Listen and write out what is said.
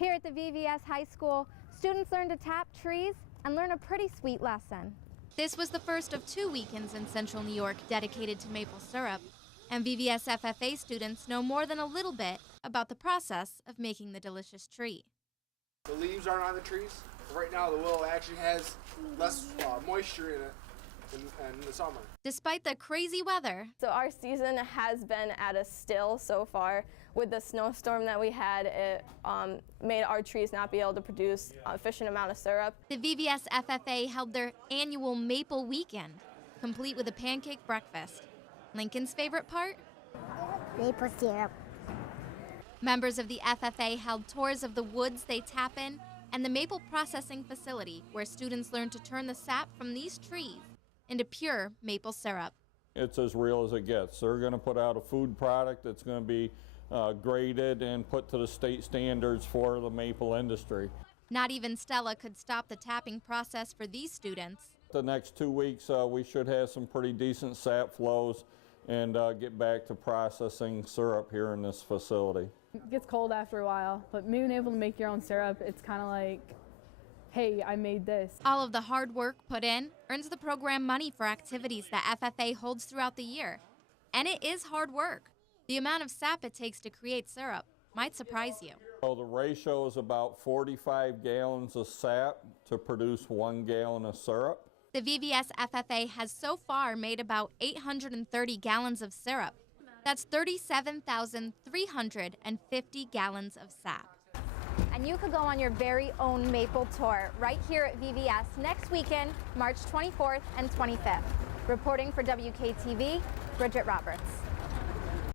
Here at the VVS High School, students learn to tap trees and learn a pretty sweet lesson. This was the first of 2 weekends in Central New York dedicated to maple syrup, and VVS FFA students know more than a little bit about the process of making the delicious tree. The leaves aren't on the trees. Right now the willow actually has less moisture in it in the summer. Despite the crazy weather, So our season has been at a still so far. With the snowstorm that we had, it made our trees not be able to produce a sufficient amount of syrup. the VVS FFA held their annual Maple Weekend, complete with a pancake breakfast. Lincoln's favorite part? Maple syrup. Members of the FFA held tours of the woods they tap in and the maple processing facility where students learn to turn the sap from these trees into pure maple syrup. It's as real as it gets. They're going to put out a food product that's going to be graded and put to the state standards for the maple industry. Not even Stella could stop the tapping process for these students. The next 2 weeks, we should have some pretty decent sap flows and get back to processing syrup here in this facility. It gets cold after a while, but being able to make your own syrup, it's kind of like, hey, I made this. All of the hard work put in earns the program money for activities that FFA holds throughout the year. And it is hard work. The amount of sap it takes to create syrup might surprise you. So the ratio is about 45 gallons of sap to produce 1 gallon of syrup. The VVS FFA has so far made about 830 gallons of syrup. That's 37,350 gallons of sap. And you could go on your very own maple tour right here at VVS next weekend, March 24th and 25th. Reporting for WKTV, Bridget Roberts.